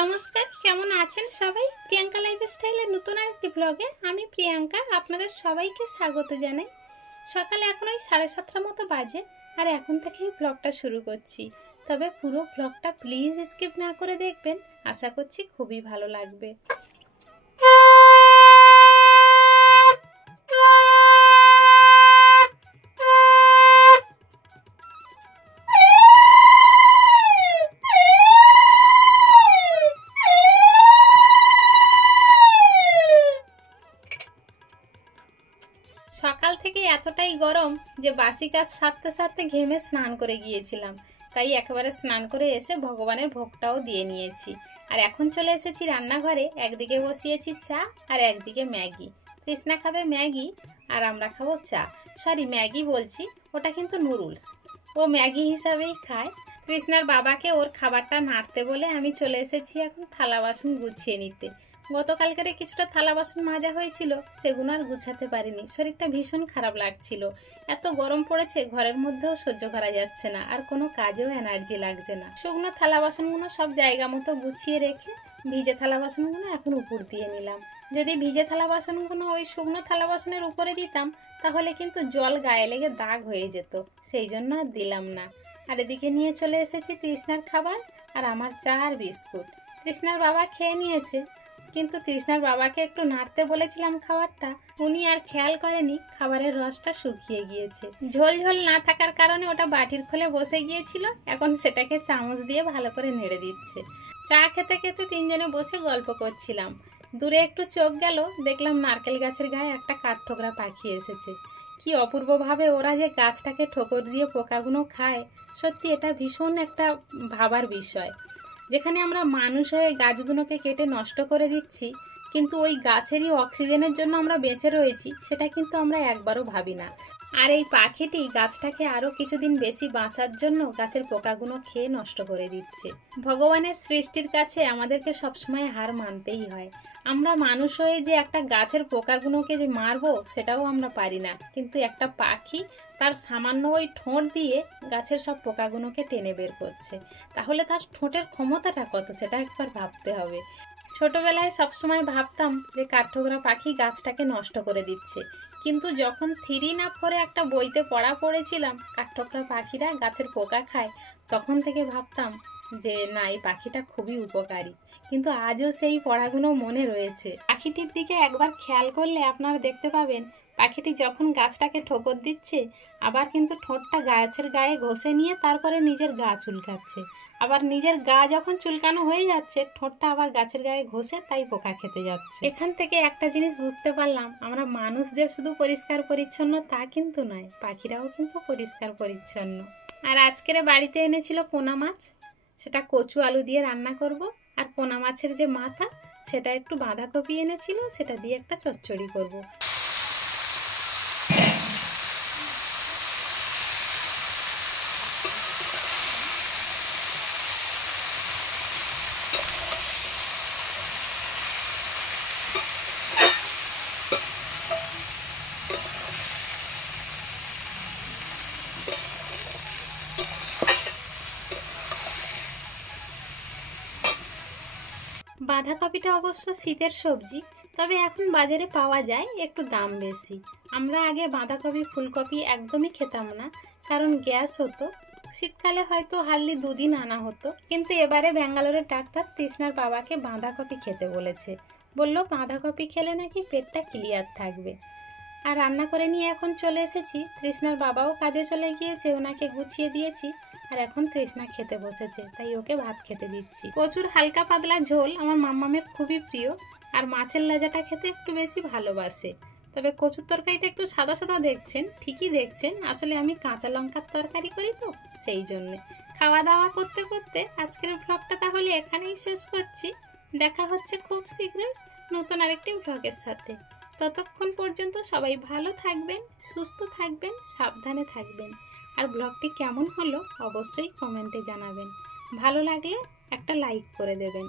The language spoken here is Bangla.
নমস্কার, কেমন আছেন সবাই? প্রিয়াঙ্কা লাইফস্টাইলের নতুন আরেকটি ব্লগে আমি প্রিয়াঙ্কা আপনাদের সবাইকে স্বাগত জানাই। সকালে এখন ওই 7:30 মতো বাজে, আর এখন থেকেই ব্লগটা শুরু করছি। তবে পুরো ব্লগটা প্লিজ স্কিপ না করে দেখবেন, আশা করছি খুবই ভালো লাগবে। সকাল থেকে এতটাই গরম যে বাসি কাজ সারতে সারতে ঘেমে স্নান করে গিয়েছিলাম, তাই একেবারে স্নান করে এসে ভগবানের ভোগটাও দিয়ে নিয়েছি। আর এখন চলে এসেছি রান্নাঘরে। একদিকে বসিয়েছি চা আর একদিকে ম্যাগি। তৃষ্ণা খাবে ম্যাগি আর আমরা খাবো চা। সরি, ম্যাগি বলছি, ওটা কিন্তু নুডলস। ও ম্যাগি হিসাবেই খায়। তৃষ্ণার বাবাকে ওর খাবারটা নাড়তে বলে আমি চলে এসেছি এখন থালা বাসন গুছিয়ে নিতে। গতকালকারে কিছুটা থালা বাসন মাজা হয়েছিল, সেগুলো আর গুছাতে পারিনি। শরীরটা ভীষণ খারাপ লাগছিল। এত গরম পড়েছে, ঘরের মধ্যেও সহ্য করা যাচ্ছে না, আর কোনো কাজেও এনার্জি লাগছে না। শুকনো থালা বাসনগুলো সব জায়গা মতো গুছিয়ে রেখে ভিজে থালা বাসনগুলো এখন উপর দিয়ে নিলাম। যদি ভিজে থালা বাসনগুলো ওই শুকনো থালা বাসনের উপরে দিতাম তাহলে কিন্তু জল গায়ে লেগে দাগ হয়ে যেত, সেই জন্য আর দিলাম না। আর এদিকে নিয়ে চলে এসেছি তৃষ্ণার খাবার আর আমার চা আর বিস্কুট। তৃষ্ণার বাবা খেয়ে নিয়েছে, কিন্তু তৃষ্ণার বাবাকে একটু নাড়তে বলেছিলাম খাবারটা, উনি আর খেয়াল করেনি খাবারের রসটা শুকিয়ে গিয়েছে। ঝোল ঝোল না থাকার কারণে ওটা বাটির খোলে বসে গিয়েছিল, এখন সেটাকে চামচ দিয়ে ভালো করে নেড়ে দিচ্ছে। চা খেতে খেতে তিনজনে বসে গল্প করছিলাম। দূরে একটু চোখ গেল, দেখলাম নারকেল গাছের গায়ে একটা কাঠঠোকরা পাখি এসেছে। কি অপূর্বভাবে ওরা যে গাছটাকে ঠোকর দিয়ে পোকাগুলো খায়, সত্যি এটা ভীষণ একটা ভাবার বিষয়। যেখানে আমরা মানুষ হয়ে গাছগুলোকে কেটে নষ্ট করে দিচ্ছি, কিন্তু ওই গাছেরই অক্সিজেনের জন্য আমরা বেঁচে রয়েছি, সেটা কিন্তু আমরা একবারও ভাবি না। আর এই পাখিটি গাছটাকে আরও কিছুদিন বেশি বাঁচার জন্য গাছের পোকাগুলো খেয়ে নষ্ট করে দিচ্ছে। ভগবানের সৃষ্টির কাছে আমাদেরকে সবসময় হার মানতেই হয়। আমরা মানুষ হয়ে যে একটা গাছের পোকাগুলোকে যে মারবো সেটাও আমরা পারি না, কিন্তু একটা পাখি তার সামান্য ওই ঠোঁট দিয়ে গাছের সব পোকাগুলোকে টেনে বের করছে। তাহলে তার ঠোঁটের ক্ষমতাটা কত, সেটা একবার ভাবতে হবে। ছোটবেলায় সবসময় ভাবতাম যে কাঠঠোকরা পাখি গাছটাকে নষ্ট করে দিচ্ছে, কিন্তু যখন 3 না 4 একটা বইতে পড়া পড়েছিলাম কাঠঠোকরা পাখিরা গাছের পোকা খায়, তখন থেকে ভাবতাম যে না, এই পাখিটা খুবই উপকারী। কিন্তু আজও সেই পড়াগুলো মনে রয়েছে। পাখিটির দিকে একবার খেয়াল করলে আপনারা দেখতে পাবেন, পাখিটি যখন গাছটাকে ঠোকর দিচ্ছে আবার কিন্তু ঠোঁটটা গাছের গায়ে ঘষে নিয়ে তারপরে নিজের গা চুলকাচ্ছে। আবার নিজের গা যখন চুলকানো হয়ে যাচ্ছে, ঠোঁটটা আবার গাছের গায়ে ঘষে তাই পোকা খেতে যাচ্ছে। এখান থেকে একটা জিনিস বুঝতে পারলাম, আমরা মানুষ যে শুধু পরিষ্কার পরিচ্ছন্ন তা কিন্তু নয়, পাখিরাও কিন্তু পরিষ্কার পরিচ্ছন্ন। আর আজকের বাড়িতে এনেছিল পোনা মাছ, সেটা কচু আলু দিয়ে রান্না করব। আর পোনা মাছের যে মাথা, সেটা একটু বাঁধাকপি এনেছিল, সেটা দিয়ে একটা চচ্চড়ি করব। বাঁধাকপিটা অবশ্য শীতের সবজি, তবে এখন বাজারে পাওয়া যায়, একটু দাম বেশি। আমরা আগে বাঁধাকপি ফুলকপি একদমই খেতাম না, কারণ গ্যাস হতো। শীতকালে হয়তো হার্ডলি 2 দিন আনা হতো, কিন্তু এবারে ব্যাঙ্গালোরের ডাক্তার তৃষ্ণার বাবাকে বাঁধাকপি খেতে বলেছে। বলল বাঁধাকপি খেলে নাকি পেটটা ক্লিয়ার থাকবে। আর রান্না করে নিয়ে এখন চলে এসেছি। তৃষ্ণার বাবাও কাজে চলে গিয়েছে, ওনাকে গুছিয়ে দিয়েছি। আর এখন তৃষ্ণা খেতে বসেছে, তাই ওকে ভাত খেতে দিচ্ছি। কচুর হালকা পাতলা ঝোল আমার মাম্মামের খুবই প্রিয়, আর মাছের লেজাটা খেতে একটু বেশি ভালোবাসে। তবে কচুর তরকারিটা একটু সাদা সাদা দেখছেন, ঠিকই দেখছেন, আসলে আমি কাঁচা লঙ্কার তরকারি করি তো, সেই জন্যে। খাওয়া দাওয়া করতে করতে আজকের ব্লগটা তাহলে এখানেই শেষ করছি। দেখা হচ্ছে খুব শীঘ্রই নতুন আরেকটি ব্লগের সাথে। ততক্ষণ পর্যন্ত সবাই ভালো থাকবেন, সুস্থ থাকবেন, সাবধানে থাকবেন। আর ব্লগটি কেমন হলো অবশ্যই কমেন্টে জানাবেন। ভালো লাগলে একটা লাইক করে দেবেন।